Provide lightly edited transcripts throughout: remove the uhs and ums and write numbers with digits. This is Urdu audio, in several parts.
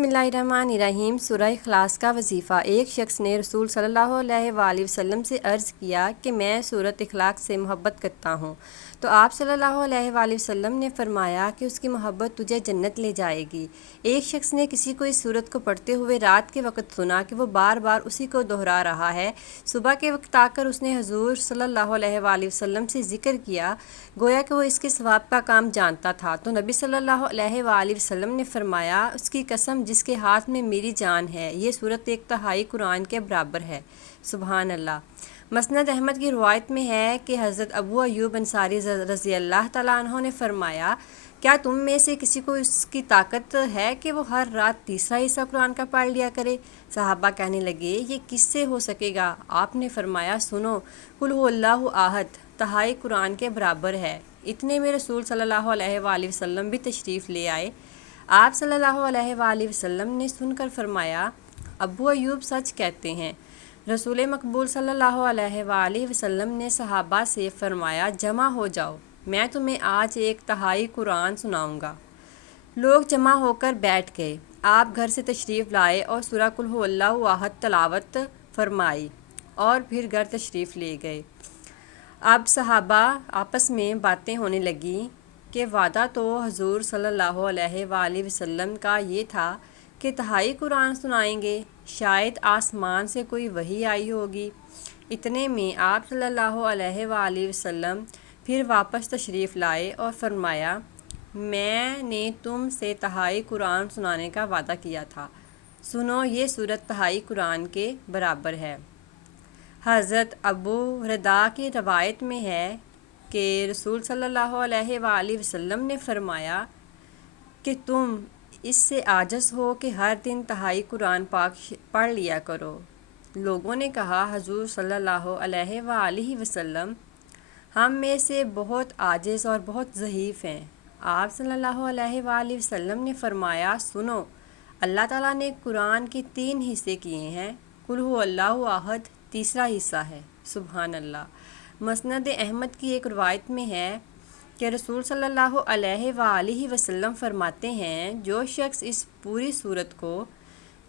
بسم اللہ الرحمن الرحیم۔ سورہ اخلاص کا وظیفہ۔ ایک شخص نے رسول صلی اللہ علیہ وآلہ وسلم سے عرض کیا کہ میں سورۃ اخلاص سے محبت کرتا ہوں، تو آپ صلی اللہ علیہ وآلہ وسلم نے فرمایا کہ اس کی محبت تجھے جنت لے جائے گی۔ ایک شخص نے کسی کو اس سورت کو پڑھتے ہوئے رات کے وقت سنا کہ وہ بار بار اسی کو دہرا رہا ہے۔ صبح کے وقت آ کر اس نے حضور صلی اللہ علیہ وآلہ وسلم سے ذکر کیا، گویا کہ وہ اس کے ثواب کا کام جانتا تھا، تو نبی صلی اللہ علیہ وآلہ وسلم نے فرمایا، اس کی قسم جس کے ہاتھ میں میری جان ہے، یہ سورت 1/3 قرآن کے برابر ہے۔ سبحان اللہ۔ مسند احمد کی روایت میں ہے کہ حضرت ابو ایوب انصاری رضی اللہ تعالیٰ عنہ نے فرمایا، کیا تم میں سے کسی کو اس کی طاقت ہے کہ وہ ہر رات تیسرا حصہ قرآن کا پڑھ لیا کرے؟ صحابہ کہنے لگے، یہ کس سے ہو سکے گا؟ آپ نے فرمایا، سنو، قل هو اللہ احد تہائی قرآن کے برابر ہے۔ اتنے میں رسول صلی اللہ علیہ وآلہ وسلم بھی تشریف لے آئے۔ آپ صلی اللہ علیہ وآلہ وسلم نے سن کر فرمایا، ابو ایوب سچ کہتے ہیں۔ رسول مقبول صلی اللہ علیہ وآلہ وسلم نے صحابہ سے فرمایا، جمع ہو جاؤ، میں تمہیں آج 1/3 قرآن سناؤں گا۔ لوگ جمع ہو کر بیٹھ گئے۔ آپ گھر سے تشریف لائے اور سورہ قل هو اللہ احد تلاوت فرمائی اور پھر گھر تشریف لے گئے۔ اب صحابہ آپس میں باتیں ہونے لگیں کہ وعدہ تو حضور صلی اللہ علیہ وآلہ وسلم کا یہ تھا کہ تہائی قرآن سنائیں گے، شاید آسمان سے کوئی وحی آئی ہوگی۔ اتنے میں آپ صلی اللہ علیہ وآلہ وسلم پھر واپس تشریف لائے اور فرمایا، میں نے تم سے تہائی قرآن سنانے کا وعدہ کیا تھا، سنو، یہ سورت تہائی قرآن کے برابر ہے۔ حضرت ابو ردا کی روایت میں ہے کہ رسول صلی اللہ علیہ وآلہ وسلم نے فرمایا کہ تم اس سے عاجز ہو کہ ہر دن تہائی قرآن پاک پڑھ لیا کرو۔ لوگوں نے کہا، حضور صلی اللہ علیہ وآلہ وسلم، ہم میں سے بہت عاجز اور بہت ضعیف ہیں۔ آپ صلی اللہ علیہ وآلہ وسلم نے فرمایا، سنو، اللہ تعالیٰ نے قرآن کے 3 حصے کیے ہیں، قل هو اللہ احد تیسرا حصہ ہے۔ سبحان اللہ۔ مسند احمد کی ایک روایت میں ہے کہ رسول صلی اللہ علیہ وآلہ وسلم فرماتے ہیں، جو شخص اس پوری سورت کو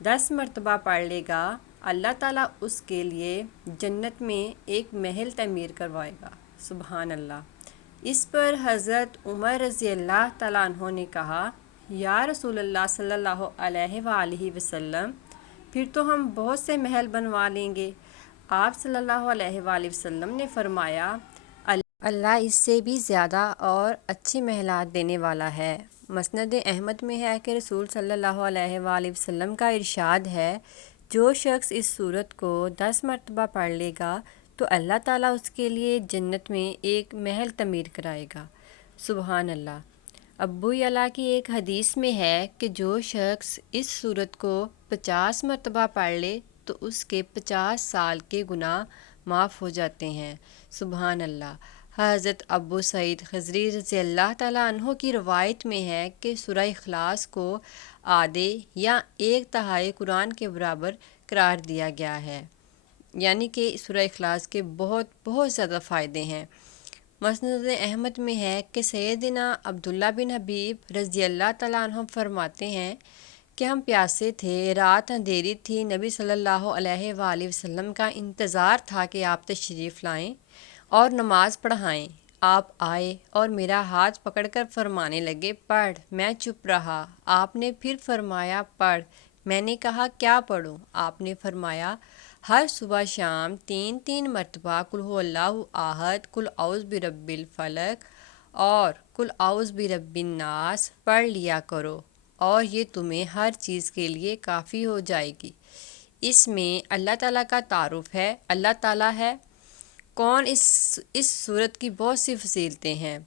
10 مرتبہ پڑھ لے گا، اللہ تعالیٰ اس کے لیے جنت میں ایک محل تعمیر کروائے گا۔ سبحان اللہ۔ اس پر حضرت عمر رضی اللہ تعالیٰ عنہ نے کہا، یا رسول اللہ صلی اللہ علیہ وآلہ وسلم، پھر تو ہم بہت سے محل بنوا لیں گے۔ آپ صلی اللہ علیہ وآلہ وسلم نے فرمایا، اللہ اس سے بھی زیادہ اور اچھی محلات دینے والا ہے۔ مسند احمد میں ہے کہ رسول صلی اللہ علیہ وآلہ وسلم کا ارشاد ہے، جو شخص اس سورت کو 10 مرتبہ پڑھ لے گا تو اللہ تعالیٰ اس کے لیے جنت میں ایک محل تعمیر کرائے گا۔ سبحان اللہ۔ ابو یعلا کی ایک حدیث میں ہے کہ جو شخص اس سورت کو 50 مرتبہ پڑھ لے تو اس کے 50 سال کے گناہ معاف ہو جاتے ہیں۔ سبحان اللہ۔ حضرت ابو سعید خضری رضی اللہ تعالیٰ عنہ کی روایت میں ہے کہ سورہ اخلاص کو آدھے یا 1/3 قرآن کے برابر قرار دیا گیا ہے، یعنی کہ سورہ اخلاص کے بہت بہت زیادہ فائدے ہیں۔ مسند احمد میں ہے کہ سیدنا عبداللہ بن حبیب رضی اللہ تعالیٰ عنہ فرماتے ہیں کہ ہم پیاسے تھے، رات اندھیری تھی، نبی صلی اللہ علیہ وآلہ وسلم کا انتظار تھا کہ آپ تشریف لائیں اور نماز پڑھائیں۔ آپ آئے اور میرا ہاتھ پکڑ کر فرمانے لگے، پڑھ۔ میں چپ رہا۔ آپ نے پھر فرمایا، پڑھ۔ میں نے کہا، کیا پڑھوں؟ آپ نے فرمایا، ہر صبح شام 3 مرتبہ قل هو اللہ احد، قل اعوذ برب الفلق اور قل اعوذ برب الناس پڑھ لیا کرو، اور یہ تمہیں ہر چیز کے لیے کافی ہو جائے گی۔ اس میں اللہ تعالیٰ کا تعارف ہے، اللہ تعالیٰ ہے کون، اس صورت کی بہت سی فضیلتیں ہیں۔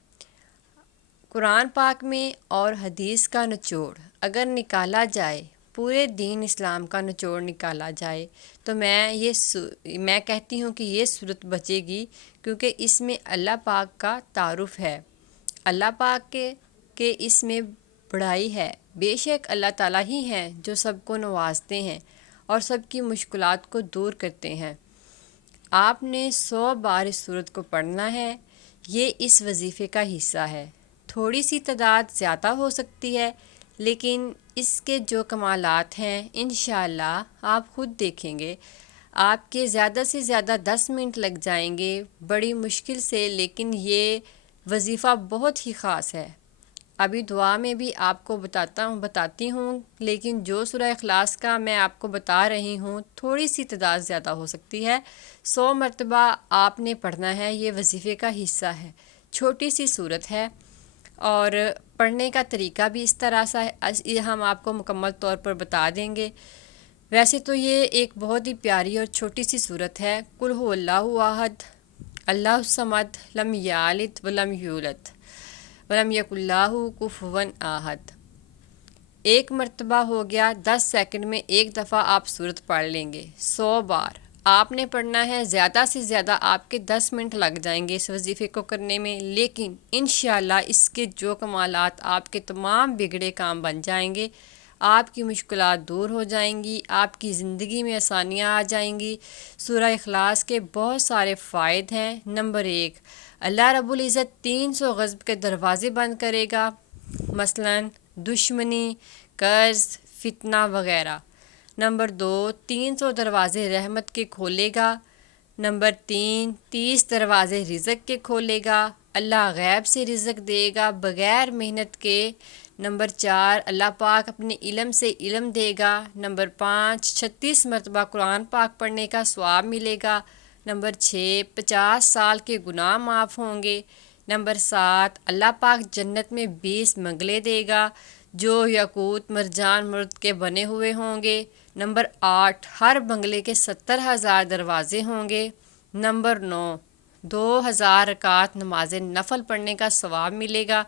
قرآن پاک میں اور حدیث کا نچوڑ اگر نکالا جائے، پورے دین اسلام کا نچوڑ نکالا جائے، تو میں کہتی ہوں کہ یہ صورت بچے گی، کیونکہ اس میں اللہ پاک کا تعارف ہے، اللہ پاک کے اس میں بڑائی ہے۔ بے شک اللہ تعالیٰ ہی ہیں جو سب کو نوازتے ہیں اور سب کی مشکلات کو دور کرتے ہیں۔ آپ نے 100 بار اس سورت کو پڑھنا ہے، یہ اس وظیفے کا حصہ ہے۔ تھوڑی سی تعداد زیادہ ہو سکتی ہے، لیکن اس کے جو کمالات ہیں انشاءاللہ آپ خود دیکھیں گے. آپ کے زیادہ سے زیادہ 10 منٹ لگ جائیں گے بڑی مشکل سے، لیکن یہ وظیفہ بہت ہی خاص ہے. ابھی دعا میں بھی آپ کو بتاتی ہوں، لیکن جو سورہ اخلاص کا میں آپ کو بتا رہی ہوں تھوڑی سی تعداد زیادہ ہو سکتی ہے. 100 مرتبہ آپ نے پڑھنا ہے، یہ وظیفے کا حصہ ہے. چھوٹی سی صورت ہے اور پڑھنے کا طریقہ بھی اس طرح سا ہے، ہم آپ کو مکمل طور پر بتا دیں گے. ویسے تو یہ ایک بہت ہی پیاری اور چھوٹی سی صورت ہے. قل هو اللہ احد اللہ الصمد لم یلد ولم یولد ولم یکن لہ کفوا احد. ایک مرتبہ ہو گیا، 10 سیکنڈ میں ایک دفعہ آپ صورت پڑھ لیں گے. 100 بار آپ نے پڑھنا ہے. زیادہ سے زیادہ آپ کے 10 منٹ لگ جائیں گے اس وظیفے کو کرنے میں، لیکن انشاءاللہ اس کے جو کمالات آپ کے تمام بگڑے کام بن جائیں گے. آپ کی مشکلات دور ہو جائیں گی، آپ کی زندگی میں آسانیاں آ جائیں گی. سورہ اخلاص کے بہت سارے فائد ہیں. نمبر 1، اللہ رب العزت 300 غضب کے دروازے بند کرے گا، مثلا دشمنی، قرض، فتنہ وغیرہ. نمبر 2، 300 دروازے رحمت کے کھولے گا. نمبر 3، 30 دروازے رزق کے کھولے گا. اللہ غیب سے رزق دے گا بغیر محنت کے. نمبر 4، اللہ پاک اپنے علم سے علم دے گا. نمبر 5، 36 مرتبہ قرآن پاک پڑھنے کا ثواب ملے گا. نمبر 6، 50 سال کے گناہ معاف ہوں گے. نمبر 7، اللہ پاک جنت میں 20 بنگلے دے گا جو یاقوت مرجان مرد کے بنے ہوئے ہوں گے. نمبر 8، ہر بنگلے کے 70,000 دروازے ہوں گے. نمبر 9، 2000 رکعت نماز نفل پڑھنے کا ثواب ملے گا.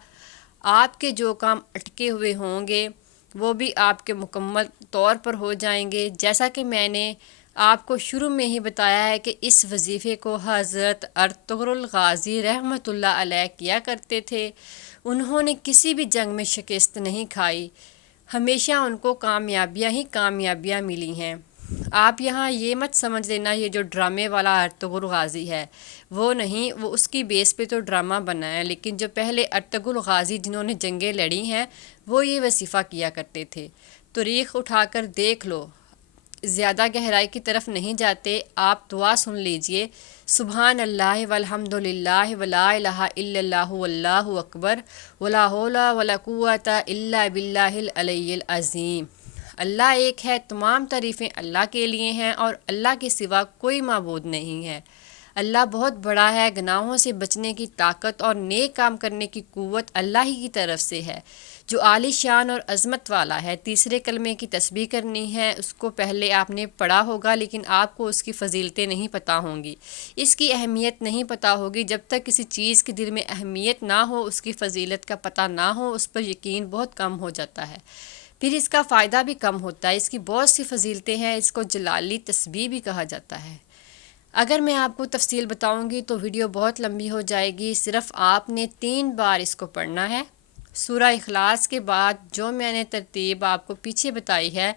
آپ کے جو کام اٹکے ہوئے ہوں گے وہ بھی آپ کے مکمل طور پر ہو جائیں گے. جیسا کہ میں نے آپ کو شروع میں ہی بتایا ہے کہ اس وظیفے کو حضرت ارطغرل غازی رحمۃ اللہ علیہ کیا کرتے تھے. انہوں نے کسی بھی جنگ میں شکست نہیں کھائی، ہمیشہ ان کو کامیابیاں ہی کامیابیاں ملی ہیں. آپ یہاں یہ مت سمجھ لینا یہ جو ڈرامے والا ارطغرل غازی ہے وہ نہیں، وہ اس کی بیس پہ تو ڈرامہ بنا ہے، لیکن جو پہلے ارطغرل غازی جنہوں نے جنگیں لڑی ہیں وہ یہ وظیفہ کیا کرتے تھے. تاریخ اٹھا کر دیکھ لو. زیادہ گہرائی کی طرف نہیں جاتے، آپ دعا سن لیجئے. سبحان اللہ والحمد للہ ولا الہ الا اللہ واللہ اکبر ولا حول ولا قوت الا باللہ العلی العظیم. اللہ ایک ہے، تمام تعریفیں اللہ کے لیے ہیں اور اللہ کے سوا کوئی معبود نہیں ہے. اللہ بہت بڑا ہے، گناہوں سے بچنے کی طاقت اور نیک کام کرنے کی قوت اللہ ہی کی طرف سے ہے جو عالی شان اور عظمت والا ہے. تیسرے کلمے کی تسبیح کرنی ہے، اس کو پہلے آپ نے پڑھا ہوگا لیکن آپ کو اس کی فضیلتیں نہیں پتہ ہوں گی، اس کی اہمیت نہیں پتہ ہوگی. جب تک کسی چیز کے دل میں اہمیت نہ ہو، اس کی فضیلت کا پتہ نہ ہو، اس پر یقین بہت کم ہو جاتا ہے، پھر اس کا فائدہ بھی کم ہوتا ہے. اس کی بہت سی فضیلتیں ہیں، اس کو جلالی تسبیح بھی کہا جاتا ہے. اگر میں آپ کو تفصیل بتاؤں گی تو ویڈیو بہت لمبی ہو جائے گی. صرف آپ نے 3 بار اس کو پڑھنا ہے. سورہ اخلاص کے بعد جو میں نے ترتیب آپ کو پیچھے بتائی ہے،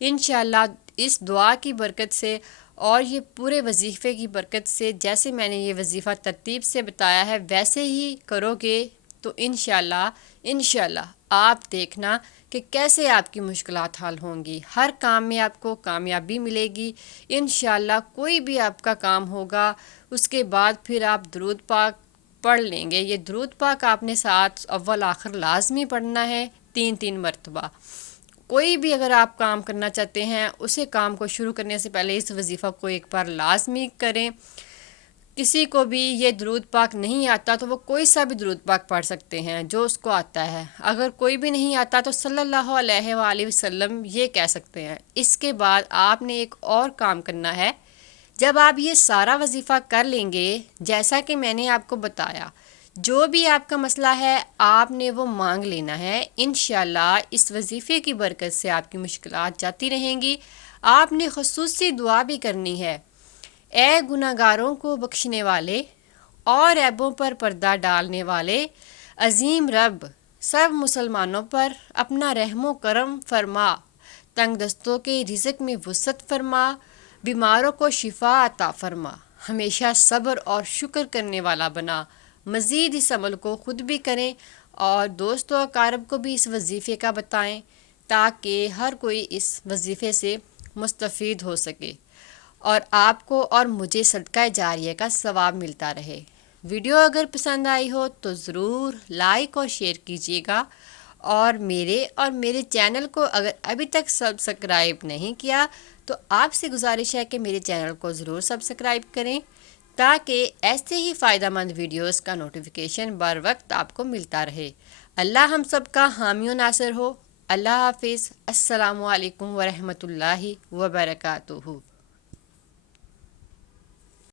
انشاءاللہ اس دعا کی برکت سے اور یہ پورے وظیفے کی برکت سے، جیسے میں نے یہ وظیفہ ترتیب سے بتایا ہے ویسے ہی کرو گے تو انشاءاللہ آپ دیکھنا کہ کیسے آپ کی مشکلات حل ہوں گی. ہر کام میں آپ کو کامیابی ملے گی انشاءاللہ. کوئی بھی آپ کا کام ہوگا اس کے بعد پھر آپ درود پاک پڑھ لیں گے. یہ درود پاک آپ نے ساتھ اول آخر لازمی پڑھنا ہے 3 مرتبہ. کوئی بھی اگر آپ کام کرنا چاہتے ہیں اسے کام کو شروع کرنے سے پہلے اس وظیفہ کو ایک بار لازمی کریں. کسی کو بھی یہ درود پاک نہیں آتا تو وہ کوئی سا بھی درود پاک پڑھ سکتے ہیں جو اس کو آتا ہے. اگر کوئی بھی نہیں آتا تو صلی اللہ علیہ وآلہ وسلم یہ کہہ سکتے ہیں. اس کے بعد آپ نے ایک اور کام کرنا ہے. جب آپ یہ سارا وظیفہ کر لیں گے جیسا کہ میں نے آپ کو بتایا، جو بھی آپ کا مسئلہ ہے آپ نے وہ مانگ لینا ہے. انشاءاللہ اس وظیفے کی برکت سے آپ کی مشکلات جاتی رہیں گی. آپ نے خصوصی دعا بھی کرنی ہے. اے گناہگاروں کو بخشنے والے اور عیبوں پر پردہ ڈالنے والے عظیم رب، سب مسلمانوں پر اپنا رحم و کرم فرما، تنگ دستوں کے رزق میں وسعت فرما، بیماروں کو شفا عطا فرما، ہمیشہ صبر اور شکر کرنے والا بنا. مزید اس عمل کو خود بھی کریں اور دوستوں و اقارب کو بھی اس وظیفے کا بتائیں تاکہ ہر کوئی اس وظیفے سے مستفید ہو سکے اور آپ کو اور مجھے صدقہ جاریہ کا ثواب ملتا رہے۔ ویڈیو اگر پسند آئی ہو تو ضرور لائک اور شیئر کیجیے گا، اور میرے چینل کو اگر ابھی تک سبسکرائب نہیں کیا تو آپ سے گزارش ہے کہ میرے چینل کو ضرور سبسکرائب کریں تاکہ ایسے ہی فائدہ مند ویڈیوز کا نوٹیفیکیشن بر وقت آپ کو ملتا رہے۔ اللہ ہم سب کا حامی و ناصر ہو۔ اللہ حافظ۔ السلام علیکم ورحمۃ اللہ وبرکاتہ۔